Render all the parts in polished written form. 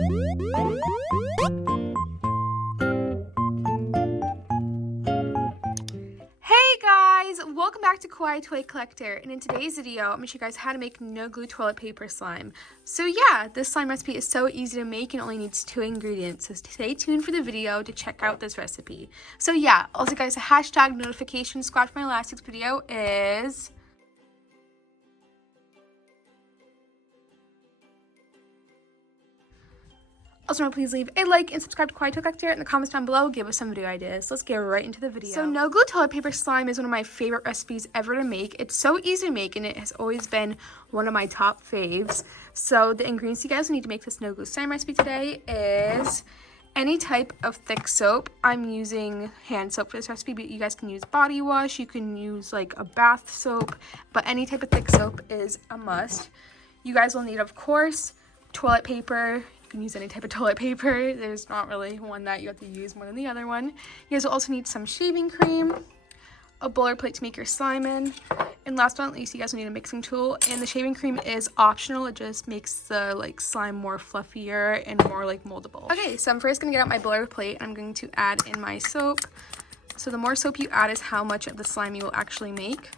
Welcome back to Kawaii Toy Collector, and in today's video I'm going to show you guys how to make no glue toilet paper slime. So yeah, this slime recipe is so easy to make and only needs 2 ingredients, so stay tuned for the video to check out this recipe. So yeah, also guys, a hashtag notification squad for my last week's video is... Also, please leave a like and subscribe to Kawaii Toy Collector in the comments down below. Give us some video ideas. Let's get right into the video. So no glue toilet paper slime is one of my favorite recipes ever to make. It's so easy to make and it has always been one of my top faves. So the ingredients you guys need to make this no glue slime recipe today is any type of thick soap. I'm using hand soap for this recipe, but you guys can use body wash. You can use like a bath soap, but any type of thick soap is a must. You guys will need, of course, toilet paper. You can use any type of toilet paper. There's not really one that you have to use more than the other one. You guys will also need some shaving cream, a bowl or plate to make your slime in, and last but not least, you guys will need a mixing tool. And the shaving cream is optional. It just makes the slime more fluffier and more moldable. Okay, so I'm first gonna get out my bowl or plate and I'm going to add in my soap. So the more soap you add is how much of the slime you will actually make.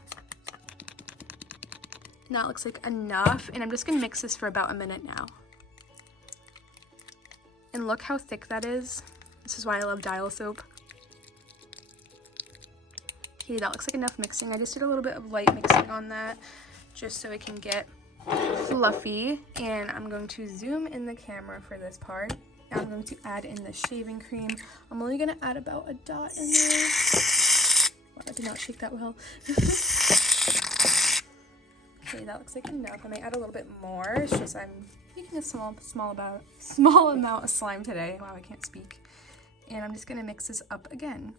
And that looks like enough, and I'm just gonna mix this for about a minute now. And look how thick that is. This is why I love dial soap. Okay, that looks like enough mixing. I just did a little bit of light mixing on that just so it can get fluffy. And I'm going to zoom in the camera for this part. Now I'm going to add in the shaving cream. I'm only going to add about a dot in there. Wow, I did not shake that well. Okay, that looks like enough. I may add a little bit more. It's just I'm making a small amount of slime today. Wow, I can't speak. And I'm just gonna mix this up again.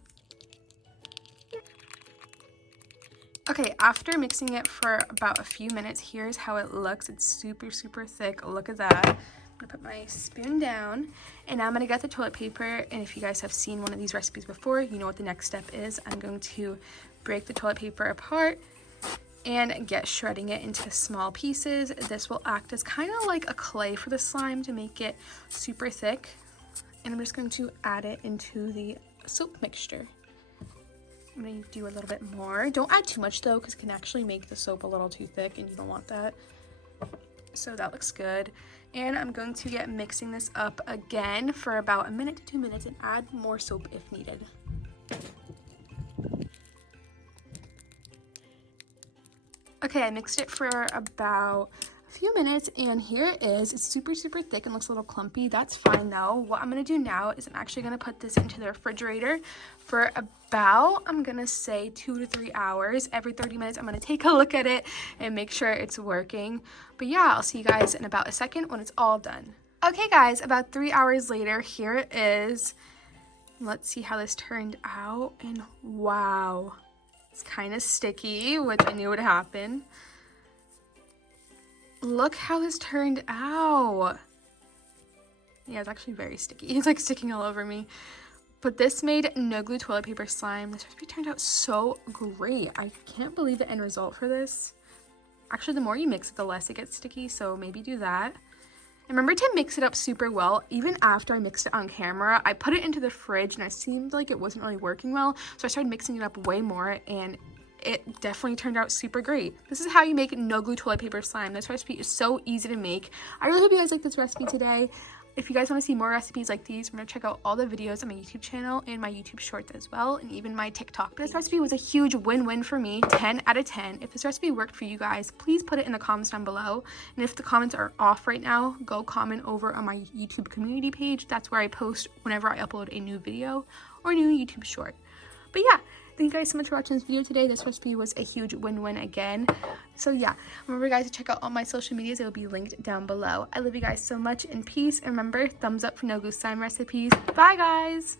Okay, after mixing it for about a few minutes, here's how it looks. It's super, super thick. Look at that. I'm gonna put my spoon down, and now I'm gonna get the toilet paper. And if you guys have seen one of these recipes before, you know what the next step is. I'm going to break the toilet paper apart and get shredding it into small pieces. This will act as kind of like a clay for the slime to make it super thick. And I'm just going to add it into the soap mixture. I'm going to do a little bit more. Don't add too much though, because it can actually make the soap a little too thick and you don't want that. So that looks good. And I'm going to get mixing this up again for about 1 to 2 minutes and add more soap if needed. Okay, I mixed it for about a few minutes and here it is. It's super, super thick and looks a little clumpy. That's fine though. What I'm gonna do now is I'm actually gonna put this into the refrigerator for about, I'm gonna say 2 to 3 hours. Every 30 minutes, I'm gonna take a look at it and make sure it's working. But yeah, I'll see you guys in about a second when it's all done. Okay guys, about 3 hours later, here it is. Let's see how this turned out, and wow. It's kind of sticky, which I knew would happen. Look how this turned out. Yeah, it's actually very sticky. It's like sticking all over me. But this made no glue toilet paper slime. This recipe turned out so great. I can't believe the end result for this. Actually, the more you mix it, the less it gets sticky, so maybe do that. And remember to mix it up super well. Even after I mixed it on camera, I put it into the fridge and it seemed like it wasn't really working well. So I started mixing it up way more and it definitely turned out super great. This is how you make no glue toilet paper slime. This recipe is so easy to make. I really hope you guys like this recipe today. If you guys want to see more recipes like these, remember to check out all the videos on my YouTube channel and my YouTube shorts as well, and even my TikTok. This recipe was a huge win-win for me, 10 out of 10. If this recipe worked for you guys, please put it in the comments down below. And if the comments are off right now, go comment over on my YouTube community page. That's where I post whenever I upload a new video or a new YouTube short. But yeah, thank you guys so much for watching this video today. This recipe was a huge win-win again. So yeah, remember guys to check out all my social medias. It will be linked down below. I love you guys so much, and peace. And remember, thumbs up for no glue slime recipes. Bye guys!